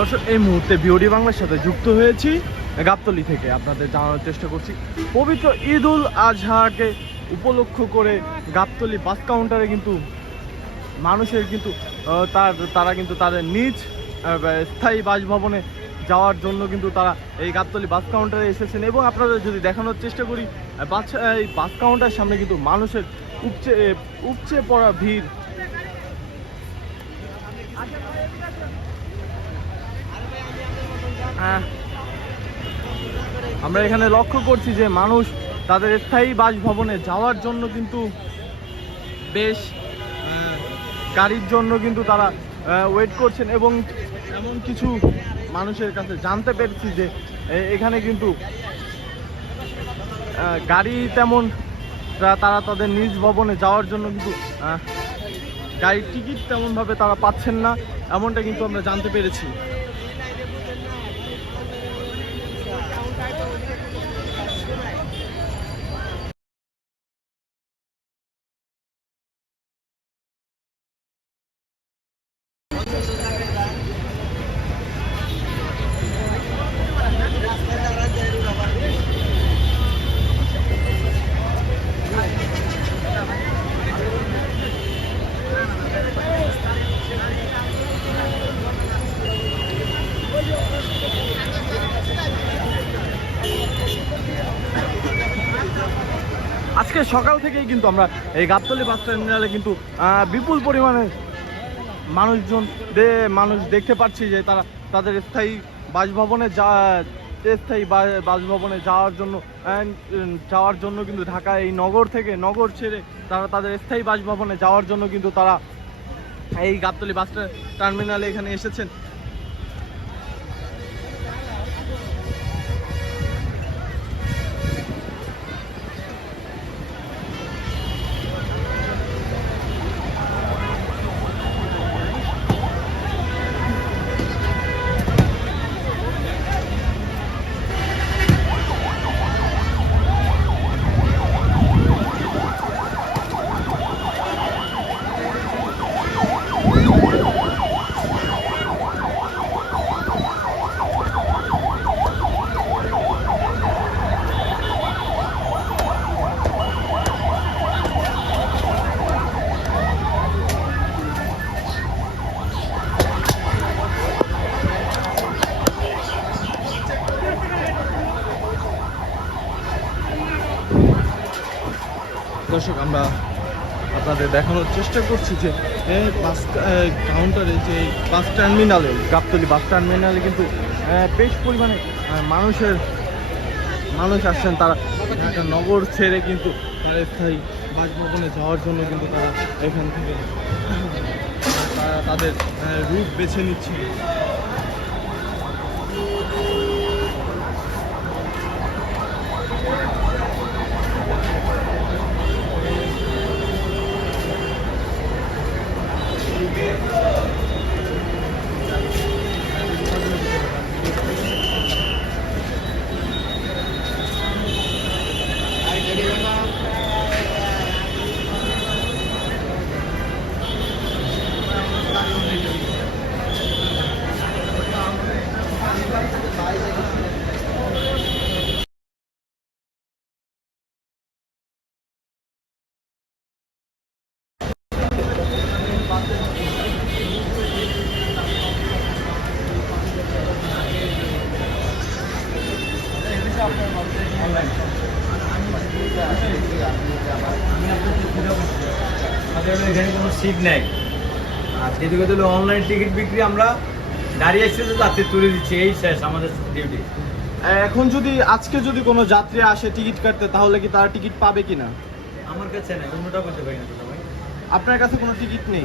দর্শক, এই মুহূর্তে বিওডি বাংলার সাথে যুক্ত হয়েছি গাবতলি থেকে। আপনাদের জানানোর চেষ্টা করছি, পবিত্র ঈদ উল আজহাকে উপলক্ষ করে গাবতলি বাস কাউন্টারে কিন্তু মানুষের কিন্তু তার, তারা কিন্তু তাদের নিজ স্থায়ী বাসভবনে যাওয়ার জন্য কিন্তু তারা এই গাবতলি বাস কাউন্টারে এসেছেন এবং আপনাদের যদি দেখানোর চেষ্টা করি বাস, এই বাস কাউন্টারের সামনে কিন্তু মানুষের উপচে উপচে পড়া ভিড় আমরা এখানে লক্ষ্য করছি যে মানুষ তাদের স্থায়ী বাসভবনে যাওয়ার জন্য কিন্তু বেশ গাড়ির জন্য কিন্তু তারা ওয়েট করছেন এবং এমন কিছু মানুষের কাছে জানতে পেরেছি যে এখানে কিন্তু গাড়ি তেমন তারা তাদের নিজ ভবনে যাওয়ার জন্য কিন্তু গাড়ির টিকিট তেমনভাবে তারা পাচ্ছেন না, এমনটা কিন্তু আমরা জানতে পেরেছি আজকে সকাল থেকেই কিন্তু আমরা এই গাবতলি বাস টার্মিনালে কিন্তু বিপুল পরিমাণে মানুষজন দে- মানুষ দেখতে পাচ্ছি যে তারা তাদের স্থায়ী বাসভবনে যা, স্থায়ী বাসভবনে যাওয়ার জন্য যাওয়ার জন্য কিন্তু ঢাকা এই নগর থেকে নগর ছেড়ে তারা তাদের স্থায়ী বাসভবনে যাওয়ার জন্য কিন্তু তারা এই গাবতলি বাস টার্মিনালে এখানে এসেছেন। আমরা আপনাদের দেখানোর চেষ্টা করছি যে এই বাস কাউন্টারে যে বাস টার্মিনালে গাবতলি বাস টার্মিনালে কিন্তু বেশ পরিমাণে মানুষের, মানুষ আসছেন তারা। ঢাকা নগর ছেড়ে কিন্তু তারা স্থায়ী বাসভবনে যাওয়ার জন্য কিন্তু তারা এখান থেকে তারা তাদের রুট বেছে নিচ্ছে। এখানে কোনো সিট নেই আর অনলাইন টিকিট বিক্রি আমরা দাঁড়িয়ে এসে তো যাত্রী তুলে দিচ্ছি। এই শেষ আমাদের ডিউটি এখন যদি আজকে যদি কোনো যাত্রী আসে টিকিট কাটতে তাহলে কি তারা টিকিট পাবে কিনা? আমার কাছে নেই অন্যটা করতে পারি না আপনার কাছে কোনো টিকিট নেই?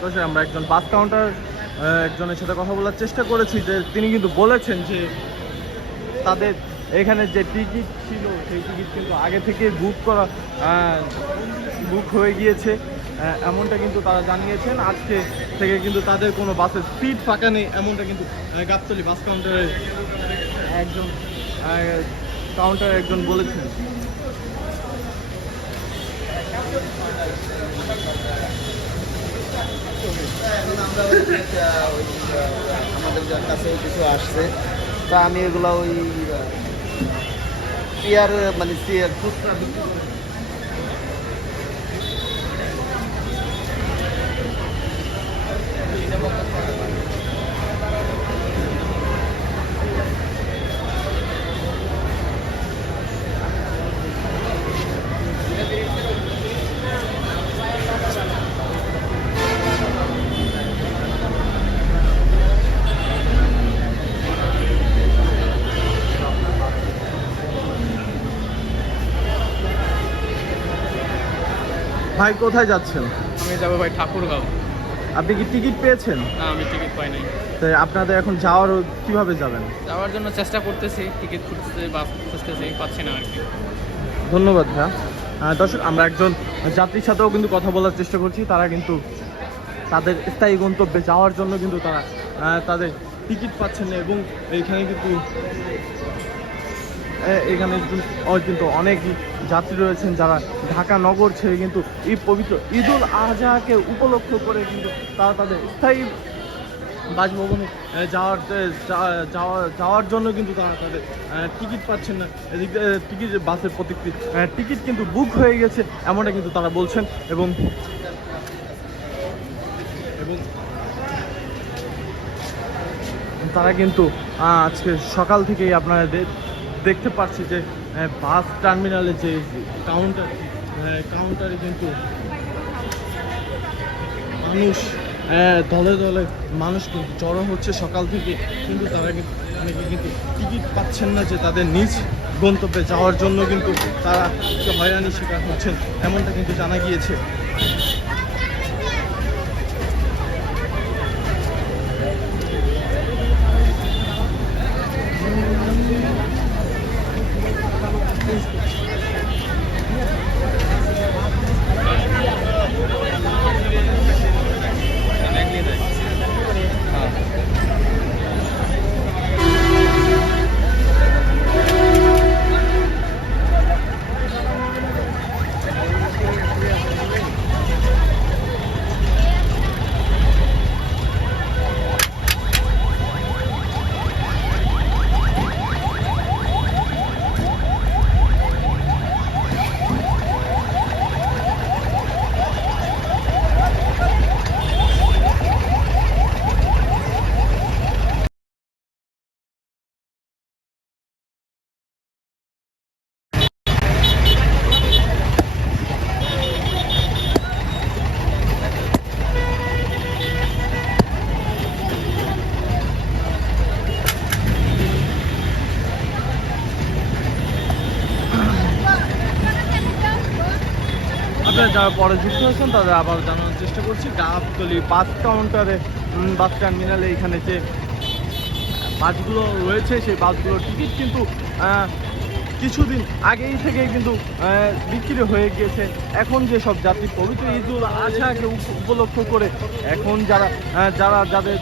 তো আমরা একজন বাস কাউন্টার একজনের সাথে কথা বলার চেষ্টা করেছি যে তিনি কিন্তু বলেছেন যে তাদের এখানে যে টিকিট ছিল সেই টিকিট কিন্তু আগে থেকে বুক করা বুক হয়ে গিয়েছে। এমনটা কিন্তু তারা জানিয়েছেন। আজকে থেকে কিন্তু তাদের কোনো বাসের সিট ফাঁকা নেই এমনটা কিন্তু আহ, গাবতলী বাস কাউন্টারের একজন কাউন্টার একজন বলেছেন। এখন আমরা আমাদের কাছে আসছে তা আমি এগুলো ওই পেয়ার মানে খুচরা ভাই কোথায় যাচ্ছেন? আমি যাব ভাই ঠাকুরগাঁও। আপনি কি টিকিট পেয়েছেন? না আমি টিকিট পাই নাই। তো আপনাদের এখন যাওয়ার কীভাবে যাবেন? যাওয়ার জন্য চেষ্টা করতেছি টিকিট খুঁজতে বাস খুঁজতেছি পাচ্ছি না আর কি। ধন্যবাদ আহ, দর্শক আমরা একজন যাত্রীর সাথেও কিন্তু কথা বলার চেষ্টা করছি। তারা কিন্তু তাদের স্থায়ী গন্তব্যে যাওয়ার জন্য কিন্তু তারা তাদের টিকিট পাচ্ছেন না এবং এখানে কিন্তু এখানে কিন্তু- অনেক যাত্রী রয়েছেন যারা ঢাকা নগর ছেড়ে কিন্তু এই পবিত্র ঈদুল আজহাকে উপলক্ষ করে কিন্তু তারা তাদের স্থায়ী বাসভবনে যাওয়ার যাওয়ার যাওয়ার জন্য কিন্তু তারা তাদের টিকিট পাচ্ছেন না। টিকিট, বাসের প্রত্যেকটি টিকিট কিন্তু বুক হয়ে গেছে এমনটা কিন্তু তারা বলছেন এবং এবং তারা কিন্তু আজকে সকাল থেকেই আপনারা দেখতে পাচ্ছি যে বাস টার্মিনালে যে কাউন্টার কাউন্টারে কিন্তু মানুষ দলে দলে মানুষ কিন্তু জড়ো হচ্ছে সকাল থেকে। কিন্তু তারা কিন্তু, অনেকে কিন্তু টিকিট পাচ্ছেন না যে তাদের নিজ গন্তব্যে যাওয়ার জন্য, কিন্তু তারা একটু হয়রানির শিকার হচ্ছেন, এমনটা কিন্তু জানা গিয়েছে। যারা পরে যুক্ত হয়েছেন, তাদের আবার জানানোর চেষ্টা করছি। গাবতলি বাস কাউন্টারে বাস টার্মিনালে এখানে যে বাসগুলো রয়েছে, সেই বাসগুলোর টিকিট কিন্তু কিছুদিন আগেই থেকে কিন্তু বিক্রি হয়ে গিয়েছে। এখন যে সব যাত্রী পবিত্র ঈদুল আজহাকে উপলক্ষ করে এখন যারা যারা যাদের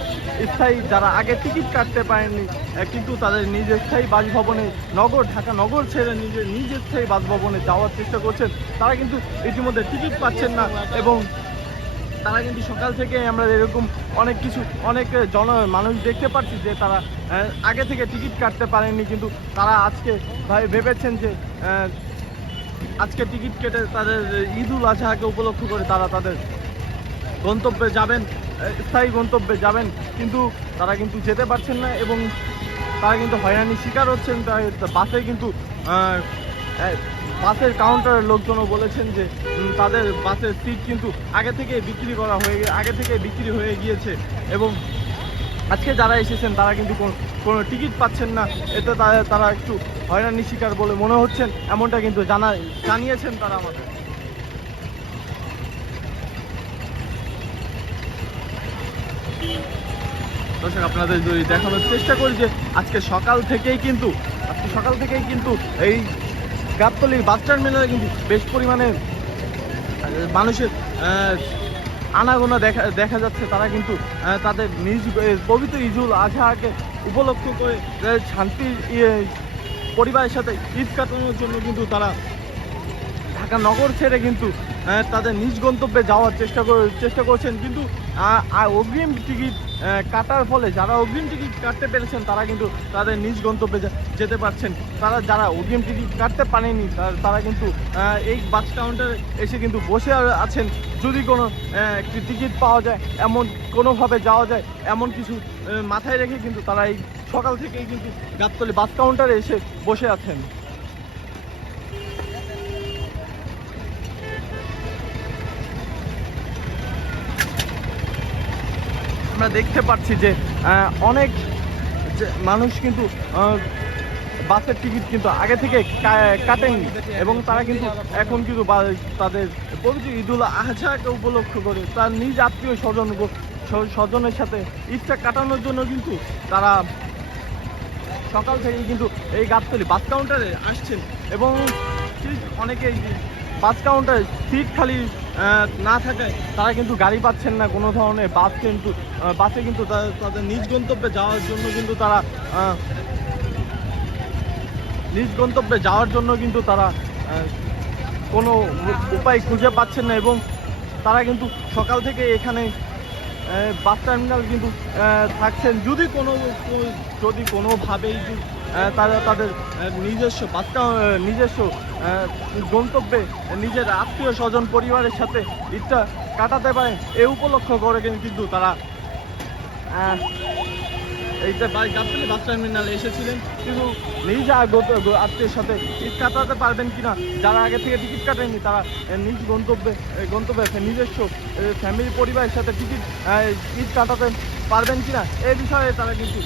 স্থায়ী, যারা আগে টিকিট কাটতে পারেননি কিন্তু তাদের নিজের স্থায়ী বাসভবনে, নগর, ঢাকা নগর ছেড়ে নিজের নিজের স্থায়ী বাসভবনে যাওয়ার চেষ্টা করছেন, তারা কিন্তু ইতিমধ্যে টিকিট পাচ্ছেন না এবং তারা কিন্তু সকাল থেকে আমরা এরকম অনেক কিছু, অনেক জন, মানুষ দেখতে পাচ্ছি যে তারা আগে থেকে টিকিট কাটতে পারেননি, কিন্তু তারা আজকে ভাই ভেবেছেন যে আজকে টিকিট কেটে তাদের ঈদ উল আজহাকে উপলক্ষ করে তারা তাদের গন্তব্যে যাবেন স্থায়ী গন্তব্যে যাবেন, কিন্তু তারা কিন্তু যেতে পারছেন না এবং তারা কিন্তু হয়রানির শিকার হচ্ছেন, তাই বাসে কিন্তু বাসের কাউন্টারের লোকজনও বলেছেন যে তাদের বাসের সিট কিন্তু আগে থেকে বিক্রি করা হয়ে আগে থেকে বিক্রি হয়ে গিয়েছে এবং আজকে যারা এসেছেন, তারা কিন্তু কোনো কোনো টিকিট পাচ্ছেন না। এতে তারা একটু হয়রানির শিকার বলে মনে হচ্ছেন। এমনটা কিন্তু জানা, জানিয়েছেন তারা আমাদের। দর্শক, আপনাদের যদি দেখানোর চেষ্টা করি যে, আজকে সকাল থেকেই কিন্তু, আজকে সকাল থেকেই কিন্তু এই গাবতলির বাস টার্মিনালে কিন্তু বেশ পরিমাণে মানুষের আনাগোনা দেখা দেখা যাচ্ছে। তারা কিন্তু তাদের নিজ পবিত্র ইজুল আজহাকে উপলক্ষ করে শান্তি পরিবারের সাথে ঈদ কাটানোর জন্য কিন্তু তারা ঢাকা নগর ছেড়ে কিন্তু তাদের নিজ গন্তব্যে যাওয়ার চেষ্টা চেষ্টা করছেন। কিন্তু অগ্রিম টিকিট কাটার ফলে যারা অগ্রিম টিকিট কাটতে পেরেছেন, তারা কিন্তু তাদের নিজ গন্তব্যে যেতে পারছেন। তারা যারা অগ্রিম টিকিট কাটতে পারেনি, তারা কিন্তু এই বাস কাউন্টারে এসে কিন্তু বসে আছেন। যদি কোনো একটি টিকিট পাওয়া যায়, এমন কোনোভাবে যাওয়া যায়, এমন কিছু মাথায় রেখে কিন্তু তারা এই সকাল থেকেই কিন্তু গাবতলি বাস কাউন্টারে এসে বসে আছেন। আমরা দেখতে পাচ্ছি যে অনেক মানুষ কিন্তু বাসের টিকিট কিন্তু আগে থেকে কাটেনি এবং তারা কিন্তু এখন কিন্তু তাদের পবিত্র ঈদুল আজহাকে উপলক্ষ করে তার নিজ আত্মীয় স্বজন স্বজনের সাথে ঈদটা কাটানোর জন্য কিন্তু তারা সকাল থেকেই কিন্তু এই গাবতলি বাস কাউন্টারে আসছেন এবং অনেকেই বাস কাউন্টারে সিট খালি না থাকায় তারা কিন্তু গাড়ি পাচ্ছেন না কোনো ধরনের। বাস কিন্তু বাসে কিন্তু তাদের নিজ গন্তব্যে যাওয়ার জন্য কিন্তু তারা নিজ গন্তব্যে যাওয়ার জন্য কিন্তু তারা কোনো উপায় খুঁজে পাচ্ছেন না এবং তারা কিন্তু সকাল থেকে এখানে বাস টার্মিনাল কিন্তু থাকছেন। যদি কোনো, যদি কোনোভাবেই তারা তাদের নিজস্ব বাচ্চা নিজস্ব গন্তব্যে নিজের আত্মীয় স্বজন পরিবারের সাথে ঈদটা কাটাতে পারে, এ উপলক্ষ করে কিন্তু তারা। এইটা বাই গাবতলি বাস টার্মিনালে এসেছিলেন, কিন্তু নিজ আত্মীয়ের সাথে ঈদ কাটাতে পারবেন কিনা, যারা আগে থেকে টিকিট কাটেননি, তারা নিজ গন্তব্যে গন্তব্যে নিজস্ব ফ্যামিলি পরিবারের সাথে টিকিট ঈদ কাটাতে পারবেন কিনা এই বিষয়ে তারা কিন্তু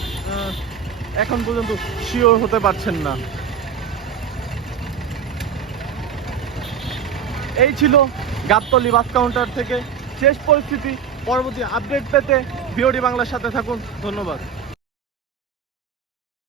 এখন পর্যন্ত শিওর হতে পারছেন না। এই ছিল গাবতলি বাস কাউন্টার থেকে। শেষ পরিস্থিতি, পরবর্তী আপডেট পেতে বিওডি বাংলার সাথে থাকুন। ধন্যবাদ।